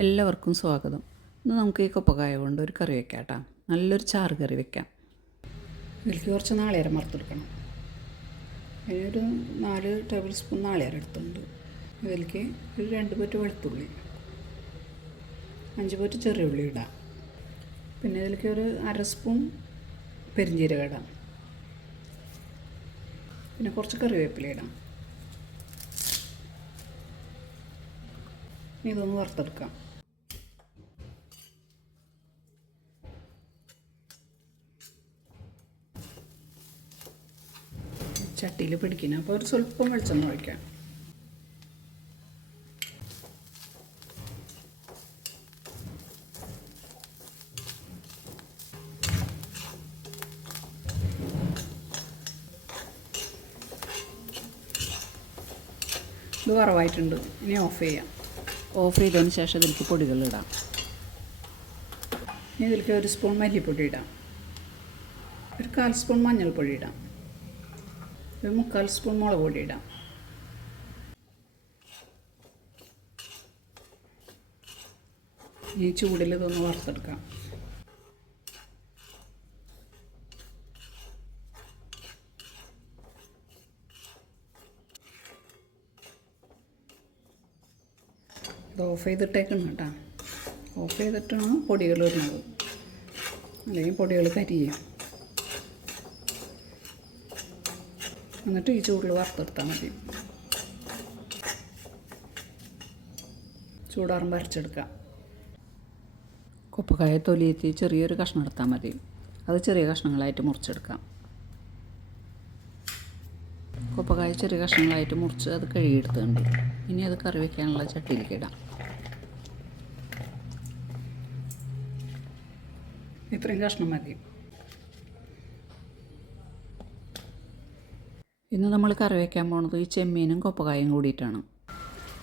എല്ലാവർക്കും സ്വാഗതം. ഇന്ന് നമുക്ക് ഈ കൊപ്പകായ കൊണ്ട് ഒരു കറി വെക്കാം കേട്ടോ നല്ലൊരു ചാറ് കറി വെക്കാം. ഇതിലേക്ക് കുറച്ച് നാളികേരം വറുത്തെടുക്കണം. അതിനൊരു നാല് ടേബിൾ സ്പൂൺ നാളികേരം എടുത്തുണ്ട് ഇതിലേക്ക് ഒരു രണ്ട് പറ്റ് വെളുത്തുള്ളി അഞ്ച് പറ്റ് ചെറിയ ഉള്ളി ഇടാം. പിന്നെ ഇതിലേക്ക് ഒരു അര സ്പൂൺ പെരിഞ്ജീരകം ഇടാം. പിന്നെ കുറച്ച് കറിവേപ്പില ഇടാം. ഇതൊന്ന് വറുത്തെടുക്കാം. ചട്ടിയിൽ പിടിക്കണം അപ്പോൾ ഒരു സ്വല്പം വെളിച്ചെണ്ണ ഒഴിക്കാം. ഇത് കുറവായിട്ടുണ്ട് ഇനി ഓഫ് ചെയ്യാം. ഓഫ് ചെയ്തതിന് ശേഷം ഇതിലേക്ക് പൊടികൾ ഇടാം. ഇനി ഇതിലേക്ക് ഒരു സ്പൂൺ മല്ലിപ്പൊടി ഇടാം. ഒരു കാൽ സ്പൂൺ മഞ്ഞൾപ്പൊടി ഇടാം. ഒരു മുക്കാൽ സ്പൂൺ മുളക് പൊടി ഇടാം. ഈ ചൂടിൽ ഇതൊന്ന് വറുത്തെടുക്കാം. ഇത് ഓഫ് ചെയ്തിട്ടേക്കണം കേട്ടോ. ഓഫ് ചെയ്തിട്ടാണ് പൊടികൾ വരുന്നത്. അല്ലെങ്കിൽ പൊടികൾ കരിയും. എന്നിട്ട് ഈ ചൂടിൽ വറുത്തെടുത്താൽ മതി. ചൂടാറും അരച്ചെടുക്കാം. കൊപ്പക്കായ തൊലിയെത്തി ചെറിയൊരു കഷ്ണം എടുത്താൽ മതി. അത് ചെറിയ കഷ്ണങ്ങളായിട്ട് മുറിച്ചെടുക്കാം. കൊപ്പക്കായ ചെറിയ കഷ്ണങ്ങളായിട്ട് മുറിച്ച് അത് കഴുകിയെടുത്തുണ്ട് ഇനി അത് കറി വയ്ക്കാനുള്ള ചട്ടിയിലേക്ക് ഇടാം. ഇത്രയും കഷ്ണം മതി. ഇന്ന് നമ്മൾ കറി വയ്ക്കാൻ പോണത് ഈ ചെമ്മീനും കൊപ്പക്കായും കൂടിയിട്ടാണ്.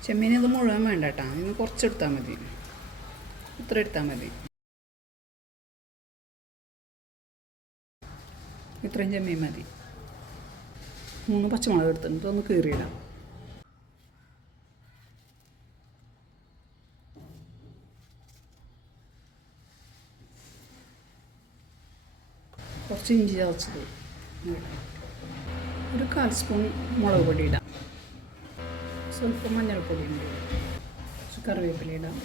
ചെമ്മീൻ ഇത് മുഴുവൻ വേണ്ട കേട്ടോ ഇന്ന് കുറച്ചെടുത്താൽ മതി. ഇത്ര എടുത്താൽ മതി. ഇത്രയും ചെമ്മീൻ മതി. മൂന്ന് പച്ചമുളക് എടുത്തിട്ട് ഒന്ന് കീറിയിടാം. കുറച്ച് ഇഞ്ചി ചതച്ചത്. ഒരു കാൽ സ്പൂൺ മുളക് പൊടി ഇടാം. സ്വല്പം ഉണ്ട് കുറച്ച് കറിവേപ്പില ഇടാം.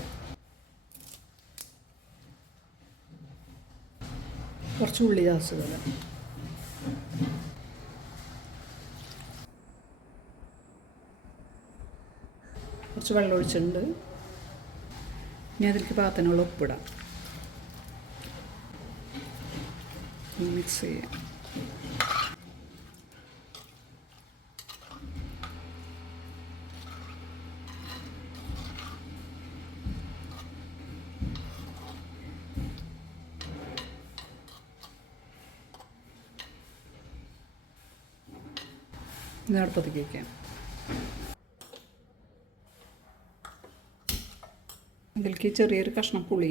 കുറച്ച് ഉള്ളി ചതച്ചത് കുറച്ച് വെള്ളം ഒഴിച്ചിട്ടുണ്ട്. ഇനി അതിലേക്ക് പാത്രത്തിനുള്ള ഉപ്പിടാം. മിക്സ് ചെയ്യാം അടുപ്പത്തേക്ക് വയ്ക്കാം ഇതിലേക്ക് ചെറിയൊരു കഷ്ണം പുളി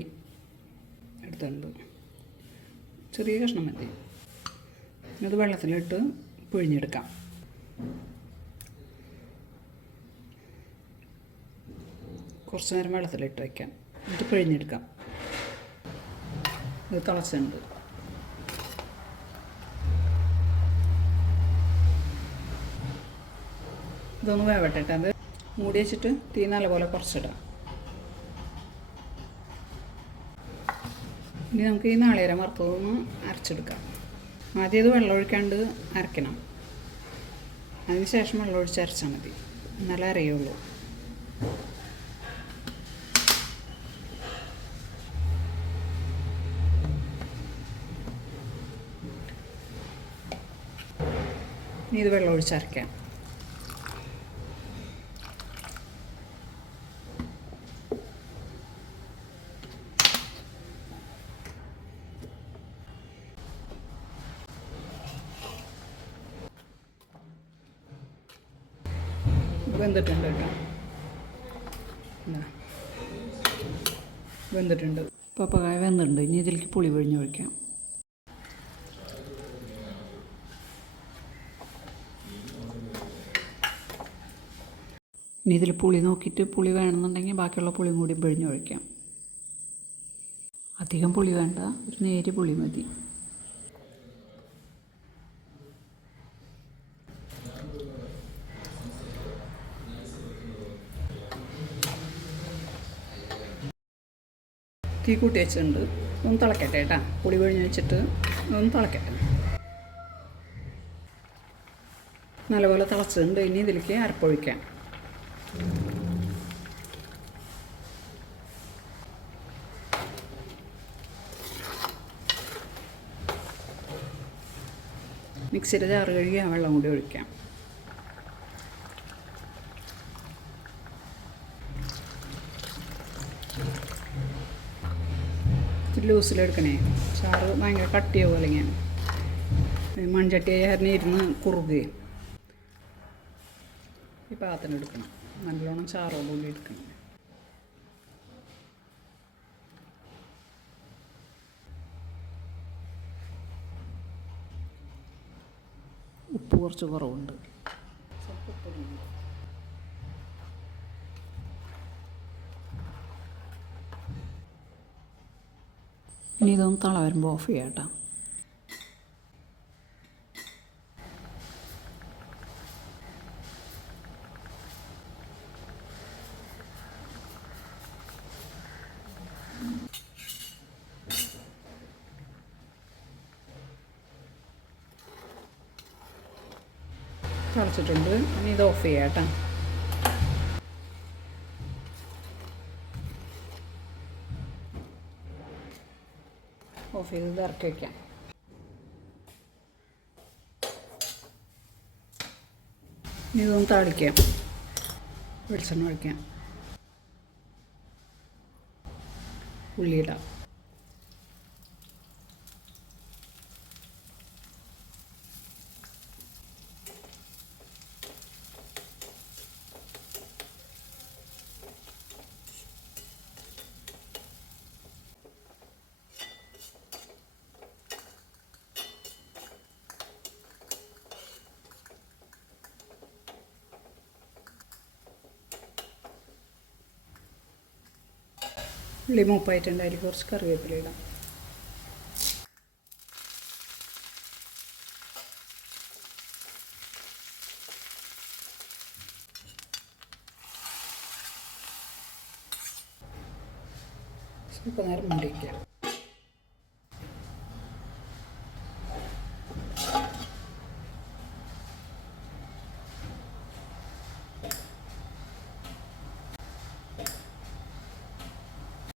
എടുത്തിട്ടുണ്ട് ചെറിയ കഷ്ണം മതി. അത് വെള്ളത്തിലിട്ട് പിഴിഞ്ഞെടുക്കാം. കുറച്ച് നേരം വെള്ളത്തിലിട്ട് വയ്ക്കാം. എന്നിട്ട് പിഴിഞ്ഞെടുക്കാം. ഇത് തിളച്ചുണ്ട് ഇതൊന്ന് വേവട്ടെ ട്ടോ. അത് മൂടി വെച്ചിട്ട് തീ നല്ലപോലെ കുറച്ചിടാം. ഇനി നമുക്ക് ഈ നാളികേരം വറുത്തതൊന്ന് അരച്ചെടുക്കാം. ആദ്യം ഇത് വെള്ളം ഒഴിക്കാണ്ട് അരയ്ക്കണം അതിന് ശേഷം വെള്ളം ഒഴിച്ച് അരച്ചാൽ മതി. എന്നാലേ അറിയുള്ളൂ. ഇനി ഇത് വെള്ളം ഒഴിച്ച് വെന്തിട്ടുണ്ട് കേട്ടോ. വെന്തിട്ടുണ്ട്. പപ്പകായ വെന്തിട്ടുണ്ട്. ഇനി ഇതിലേക്ക് പുളി പിഴിഞ്ഞ് ഒഴിക്കാം. ഇനി ഇതിൽ പുളി നോക്കിയിട്ട് പുളി വേണമെന്നുണ്ടെങ്കിൽ ബാക്കിയുള്ള പുളിയും കൂടി പിഴിഞ്ഞൊഴിക്കാം അധികം പുളി വേണ്ട. ഒരു നേര് പുളി മതി. തീ കൂട്ടി വെച്ചിട്ടുണ്ട്. ഒന്ന് തിളക്കട്ടെ കേട്ടാ. പുളി പിഴിഞ്ഞ് വെച്ചിട്ട് ഒന്ന് തിളക്കട്ടെ. നല്ലപോലെ തിളച്ചിട്ടുണ്ട്. ഇനി ഇതിലേക്ക് അരപ്പൊഴിക്കാം. മിക്സിയുടെ ചാറ് കഴുകി ആ വെള്ളം കൂടി ഒഴിക്കാം. ലൂസിലെടുക്കണേ. ചാറ് ഭയങ്കര കട്ടിയാവും അല്ലെങ്കിൽ മൺചട്ടി കാരണം ഇരുന്ന് കുറുകയും ഈ പാത്രം എടുക്കണം. നല്ലോണം ചാറോടുകൂടി എടുക്കണം. ഉപ്പ് കുറച്ച് കുറവുണ്ട്. ഇനി ഇതൊന്ന് തള വരുമ്പോൾ ഓഫ് ചെയ്യാം കേട്ടോ തിളച്ചിട്ടുണ്ട്. ഇനി ഇത് ഓഫ് ചെയ്യാം കേട്ടോ ഓഫ് ചെയ്ത് ഇറക്കി വയ്ക്കാം ഇനി ഇതൊന്ന് താളിക്കാം. വെളിച്ചെണ്ണ ഒഴിക്കാം. ഉള്ളിയിടാം. ഉള്ളി മൂപ്പായിട്ടുണ്ട് അതിൽ കുറച്ച് കറിവേപ്പില ഇടാം. ഇപ്പം നേരം മൂടി വയ്ക്കാം